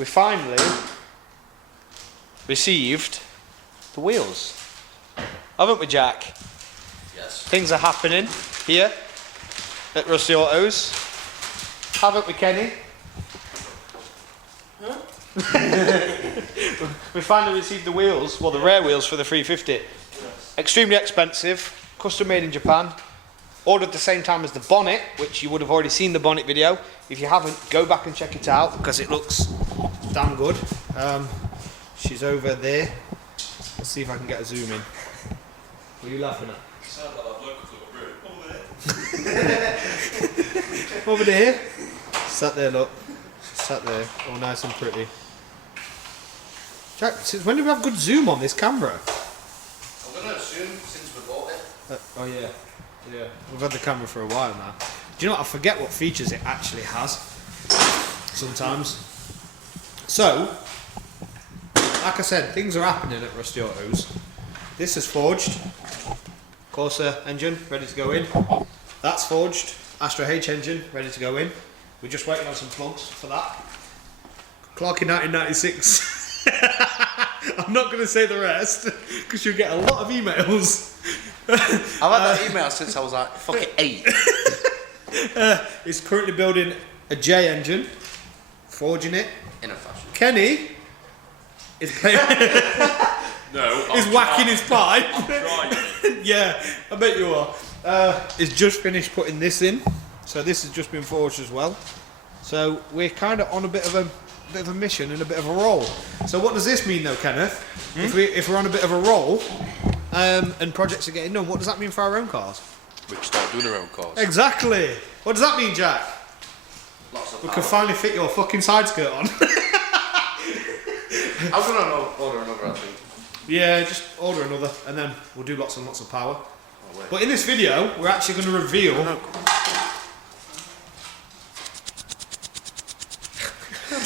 we finally received the wheels. Haven't we, Jack? Yes. Things are happening here at Rusty Autos. Haven't we, Kenny? Huh? We finally received the wheels, well, the rear wheels for the 350. Yes. Extremely expensive, custom made in Japan. Ordered at the same time as the bonnet, which you would have already seen the bonnet video. If you haven't, go back and check it out because it looks damn good. She's over there. Let's see if I can get a zoom in. What are you laughing at? You sound like that bloke who's got a room. Over there. Over there. Sat there, look. Sat there, all nice and pretty. Jack, since when do we have good zoom on this camera? I'm going to assume since we bought it. Oh yeah, yeah. We've had the camera for a while now. Do you know what? I forget what features it actually has sometimes. So, like I said, things are happening at Rusty Autos. This is forged. Corsa engine ready to go in. That's forged. Astra H engine ready to go in. We're just waiting on some plugs for that. Clarky 1996. I'm not going to say the rest because you'll get a lot of emails. I've had that email since I was like fucking 8. He's currently building a J engine, forging it. In a fashion. Kenny is playing. No, He's whacking his pipe. I'm trying. Yeah, I bet you are. He's just finished putting this in, so this has just been forged as well. So we're kind of on a bit of a mission and a bit of a roll. So what does this mean, though, Kenneth? If we're on a bit of a roll, and projects are getting done, what does that mean for our own cars? We can start doing our own cars. Exactly. What does that mean, Jack? Lots of We power. can finally fit your fucking side skirt on. I'm going to order another, I think. Yeah, just order another, and then we'll do lots and lots of power. Oh, wait. But in this video, we're actually going to reveal. I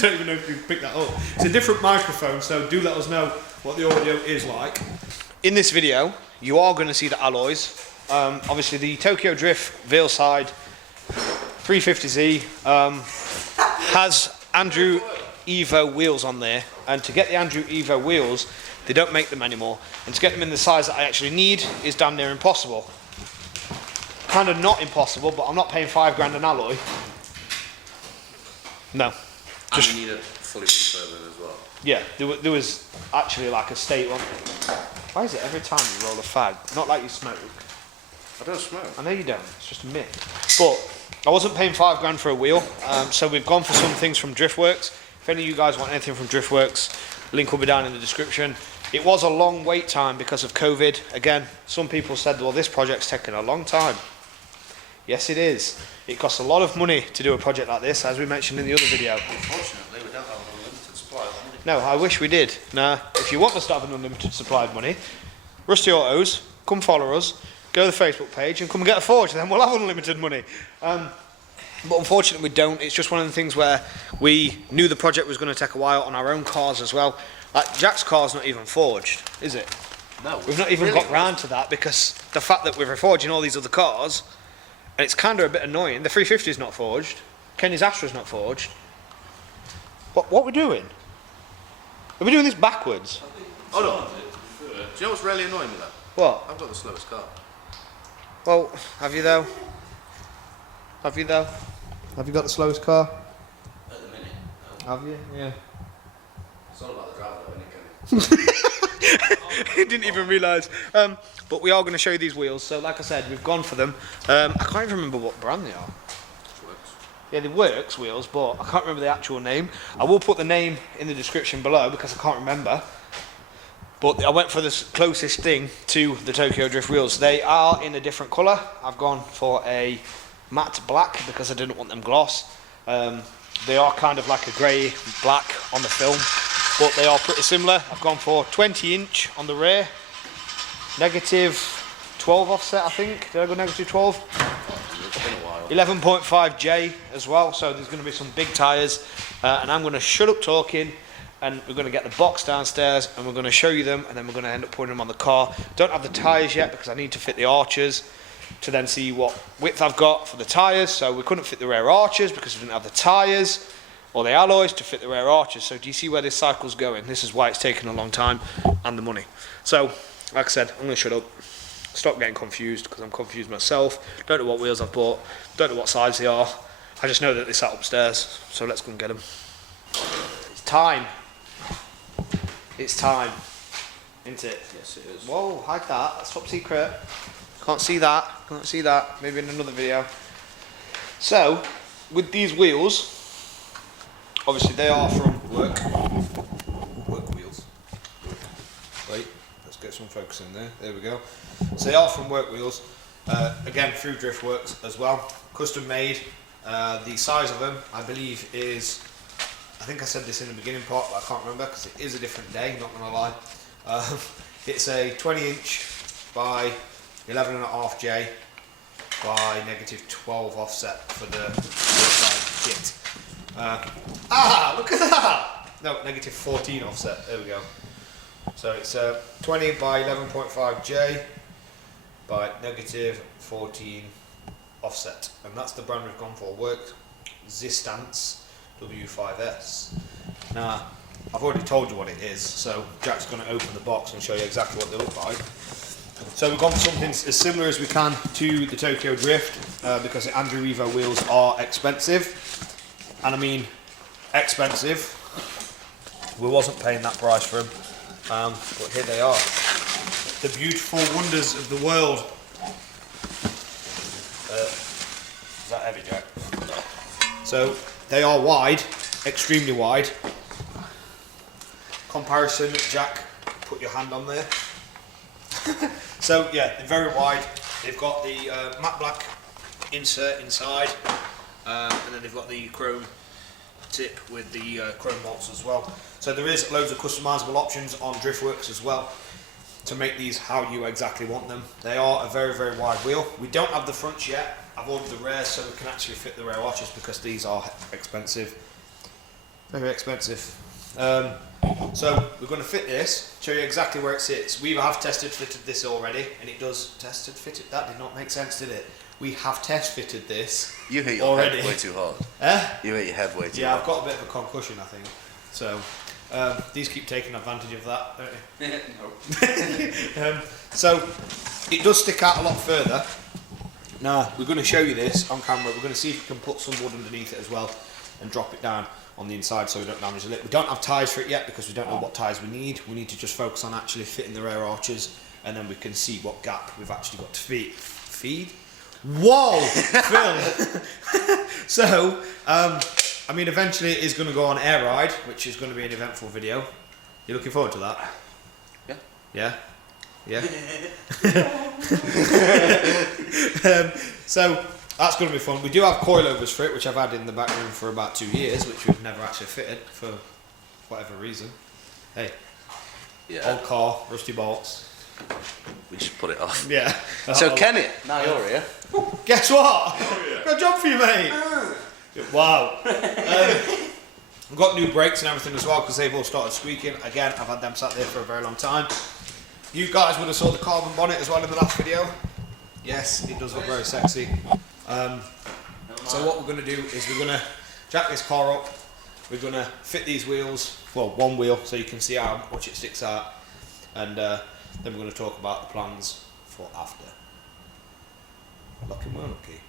don't even know if you picked that up. It's a different microphone, so do let us know what the audio is like. In this video, you are going to see the alloys. Obviously, the Tokyo Drift Veilside 350z has Andrew Evo wheels on there, and to get the Andrew Evo wheels, they don't make them anymore, and to get them in the size that I actually need is damn near impossible. Kind of not impossible, but I'm not paying £5 an alloy. No. And you need a fully refurbed as well. Yeah, there was actually like a state one. Why is it every time you roll a fag? Not like you smoke. I don't smoke. I know you don't, it's just a myth. But I wasn't paying £5 for a wheel, so we've gone for some things from Driftworks. If any of you guys want anything from Driftworks, link will be down in the description. It was a long wait time because of COVID. Again, some people said, well, this project's taken a long time. Yes, it is. It costs a lot of money to do a project like this, as we mentioned in the other video. Unfortunately, we don't have an unlimited supply of money. No, I wish we did. Nah, if you want us to have an unlimited supply of money, Rusty Autos, come follow us, go to the Facebook page and come and get a forge, then we'll have unlimited money. But unfortunately we don't. It's just one of the things where we knew the project was going to take a while on our own cars as well. Like Jack's car's not even forged, is it? No. We've not even got round to that because the fact that we're reforging all these other cars, and it's kind of a bit annoying. The 350 is not forged. Kenny's Astra's not forged. What are we doing? Are we doing this backwards? Hold on. Do you know what's really annoying me though? What? I've got the slowest car. Well, have you though? Have you though? Have you got the slowest car? At the minute, no. Have you? Yeah. It's all about the driver though, isn't it? He didn't even realise. But we are going to show you these wheels. So like I said, we've gone for them. I can't even remember what brand they are. Works. Yeah, they Works wheels, but I can't remember the actual name. I will put the name in the description below because I can't remember. But I went for the closest thing to the Tokyo Drift wheels. They are in a different colour. I've gone for a matte black because I didn't want them gloss. They are kind of like a grey black on the film, but they are pretty similar. I've gone for 20-inch on the rear, negative 12 offset, I think. Did I go negative 12? It's been a while. 11.5J as well, so there's going to be some big tyres, and I'm going to shut up talking, and we're going to get the box downstairs and we're going to show you them, and then we're going to end up putting them on the car. Don't have the tyres yet because I need to fit the arches to then see what width I've got for the tyres. So we couldn't fit the rear arches because we didn't have the tyres. or the alloys to fit the rear arches. So do you see where this cycle's going? This is why it's taken a long time and the money. So, like I said, I'm going to shut up. Stop getting confused, because I'm confused myself. Don't know what wheels I've bought. Don't know what size they are. I just know that they sat upstairs. So let's go and get them. It's time. It's time. Isn't it? Yes, it is. Whoa, hide that. That's top secret. Can't see that. Can't see that. Maybe in another video. So, with these wheels, obviously they are from work wheels. Wait, let's get some focus in there. There we go. So they are from work wheels. Again, through Driftworks as well. Custom made. The size of them, I believe, is, I think I said this in the beginning part, but I can't remember because it is a different day, not gonna lie. It's a 20-inch by 11.5 J by -12 offset for the side kit. Look at that! No, -14 offset, there we go. So it's 20 by 11.5 J by -14 offset. And that's the brand we've gone for, Work Zistance W5S. Now, I've already told you what it is, so Jack's going to open the box and show you exactly what they look like. So we've gone for something as similar as we can to the Tokyo Drift, because the Andrew Evo wheels are expensive. And I mean, expensive. We wasn't paying that price for them, but here they are. The beautiful wonders of the world. Is that heavy, Jack? So they are wide, extremely wide. Comparison, Jack, put your hand on there. So yeah, they're very wide. They've got the matte black insert inside, and then they've got the chrome tip with the chrome bolts as well. So there is loads of customizable options on Driftworks as well to make these how you exactly want them. They are a very, very wide wheel. We don't have the fronts yet. I've ordered the rears so we can actually fit the rear arches, because these are expensive. Very expensive. So we're going to fit this, show you exactly where it sits. We have tested fitted this already, and it does tested fitted. That did not make sense, did it? We have test fitted this. You hit your already. head way too hard. You hit your head way too hard. Yeah, I've got a bit of a concussion, I think. So these keep taking advantage of that, don't they? No. So it does stick out a lot further. Now we're going to show you this on camera. We're going to see if we can put some wood underneath it as well and drop it down on the inside so we don't damage the lip. We don't have ties for it yet because we don't know what ties we need. We need to just focus on actually fitting the rear arches, and then we can see what gap we've actually got to feed. Whoa, Phil. So, I mean, eventually it is going to go on air ride, which is going to be an eventful video. You looking forward to that? Yeah. Yeah? Yeah? So that's going to be fun. We do have coilovers for it, which I've had in the back room for about 2 years, which we've never actually fitted for whatever reason. Hey, Yeah. old car, rusty bolts. We should put it off. Yeah. So Kenny, now you're here. Guess what? Got a job for you, mate. Wow. We've got new brakes and everything as well, because they've all started squeaking. Again, I've had them sat there for a very long time. You guys would have saw the carbon bonnet as well in the last video. Yes, it does look very sexy. So what we're going to do is we're going to jack this car up. We're going to fit these wheels, well, one wheel, so you can see how much it sticks out. And then we're going to talk about the plans for after. Lucky man, lucky.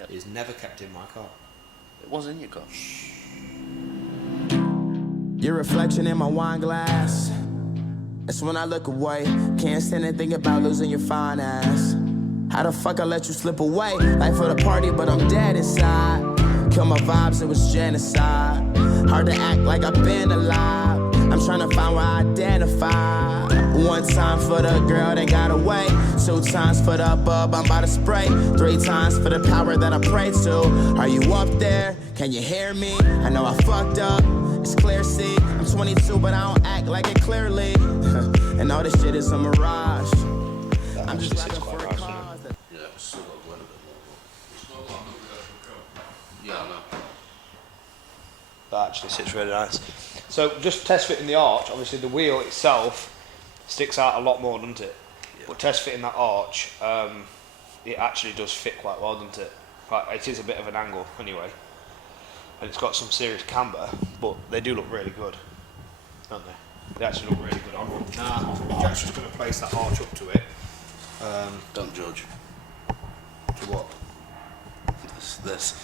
Yep. Is never kept in my car. It was in your car. Your reflection in my wine glass. That's when I look away. Can't stand and think about losing your fine ass. How the fuck I let you slip away? Life for the party, but I'm dead inside. Kill my vibes, it was genocide. Hard to act like I've been alive. I'm trying to find where I identify. One time for the girl that got away. 2 times for the bub I'm about to spray. 3 times for the power that I pray to. Are you up there? Can you hear me? I know I fucked up. It's clear, see. I'm 22, but I don't act like it clearly. And all this shit is a mirage. I'm just rapping for a cause. Yeah, it's still got quite a bit more. Yeah, I know. That actually sits really nice. So just test fitting the arch, obviously the wheel itself sticks out a lot more, doesn't it? Yeah. But test fitting that arch, it actually does fit quite well, doesn't it? Right, it is a bit of an angle anyway. and it's got some serious camber, but they do look really good, don't they? They actually look really good on. Now, Jack's just going to place that arch up to it. Don't judge. To what? This.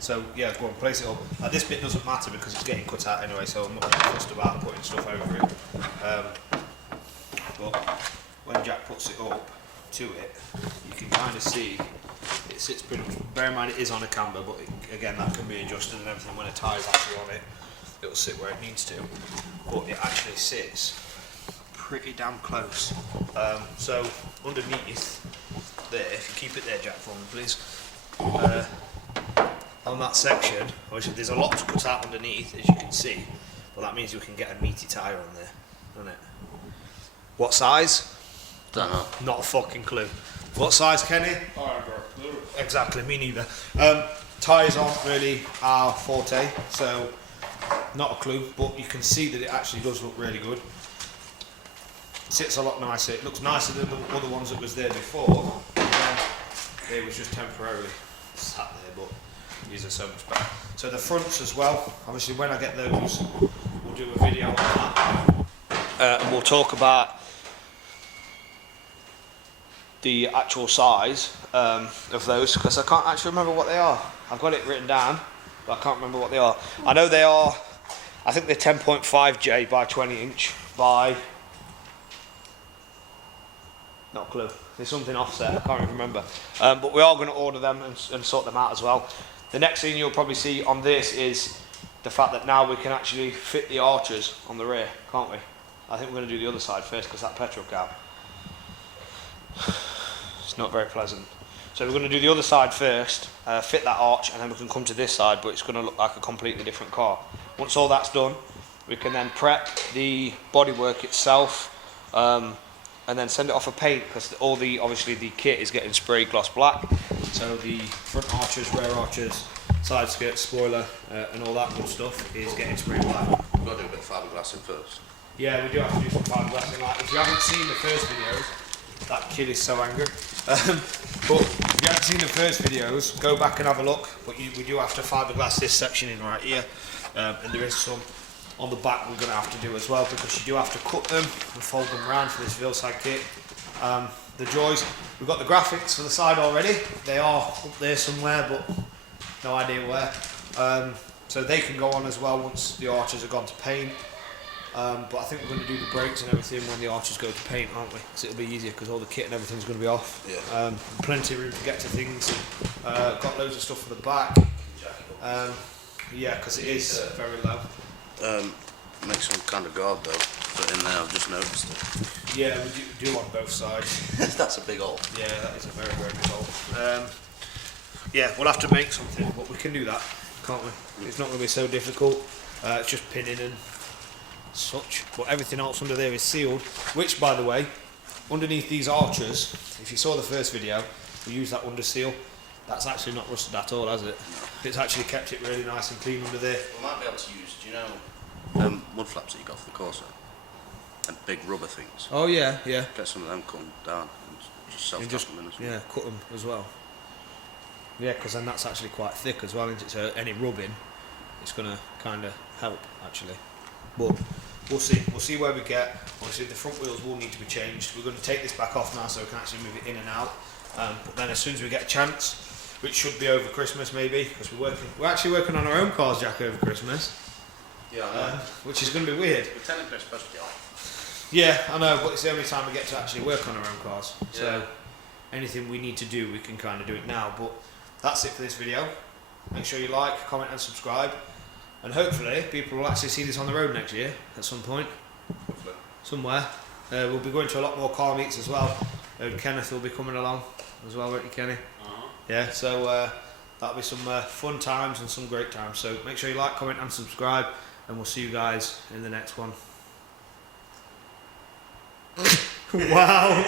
So yeah, go on, place it up. Now, this bit doesn't matter because it's getting cut out anyway, so I'm not really fussed about putting stuff over it. But when Jack puts it up to it, you can kind of see it sits pretty much. Bear in mind it is on a camber, but again that can be adjusted and everything. When a tie is actually on it, it'll sit where it needs to. But it actually sits pretty damn close. So underneath there, if you keep it there, Jack, for me, please. On that section, obviously there's a lot to cut out underneath, as you can see, but that means we can get a meaty tyre on there, doesn't it? What size? Don't know. Not a fucking clue. What size, Kenny? Oh, I've got a clue. Exactly, me neither. Tyres aren't really our forte, so not a clue, but you can see that it actually does look really good. It sits a lot nicer. It looks nicer than the other ones that was there before. They was just temporarily sat there, but these are so much better. So the fronts as well, obviously when I get those, we'll do a video on that. And we'll talk about the actual size of those, because I can't actually remember what they are. I've got it written down, but I can't remember what they are. I know they are, I think they're 10.5J by 20 inch by, not a clue. There's something offset, I can't even remember. But we are going to order them and sort them out as well. The next thing you'll probably see on this is the fact that now we can actually fit the arches on the rear, can't we? I think we're going to do the other side first because that petrol gap, it's not very pleasant. So we're going to do the other side first, fit that arch, and then we can come to this side, but it's going to look like a completely different car. Once all that's done, we can then prep the bodywork itself, and then send it off for paint, because obviously the kit is getting spray gloss black. So the front arches, rear arches, side skirt, spoiler, and all that good stuff is getting spray black. We've got to do a bit of fiberglassing first. Yeah, we do have to do some fiberglassing. Like, if you haven't seen the first videos, that kid is so angry. But if you haven't seen the first videos, go back and have a look. But we do have to fiberglass this section in right here, and there is some on the back we're going to have to do as well, because you do have to cut them and fold them around for this Veilside kit. The joys, we've got the graphics for the side already. They are up there somewhere, but no idea where. So they can go on as well once the arches have gone to paint. But I think we're going to do the brakes and everything when the arches go to paint, aren't we? Because it'll be easier, because all the kit and everything's going to be off. Yeah. Plenty of room to get to things. Got loads of stuff for the back. Yeah, because it is very low. Make some kind of guard though, put in there, I've just noticed it. Yeah, we do on both sides. That's a big hole. Yeah, that is a very, very big hole. Yeah, we'll have to make something, but we can do that, can't we? It's not going to be so difficult. It's just pinning and such. But everything else under there is sealed, which, by the way, underneath these arches, if you saw the first video, we used that under seal. That's actually not rusted at all, has it? No. It's actually kept it really nice and clean under there. We might be able to use, do you know, mud flaps that you got for the Corsa? And big rubber things. Oh yeah, yeah. Get some of them come down and just self-tap them in as well. Yeah, cut them as well. Yeah, because then that's actually quite thick as well, isn't it? So any rubbing, it's going to kind of help actually. But we'll see. We'll see where we get. Obviously, the front wheels will need to be changed. We're going to take this back off now so we can actually move it in and out. But then as soon as we get a chance, which should be over Christmas maybe, because we're actually working on our own cars, Jack, over Christmas. Yeah, I know. Which is going to be weird. We're technically supposed to be off. Yeah, I know, but it's the only time we get to actually work on our own cars. Yeah. So anything we need to do, we can kind of do it now. But that's it for this video. Make sure you like, comment and subscribe. And hopefully people will actually see this on the road next year at some point. Hopefully. Somewhere. We'll be going to a lot more car meets as well. Kenneth will be coming along as well, won't you, Kenny? Yeah, so that'll be some fun times and some great times. So make sure you like, comment and subscribe, and we'll see you guys in the next one. Wow.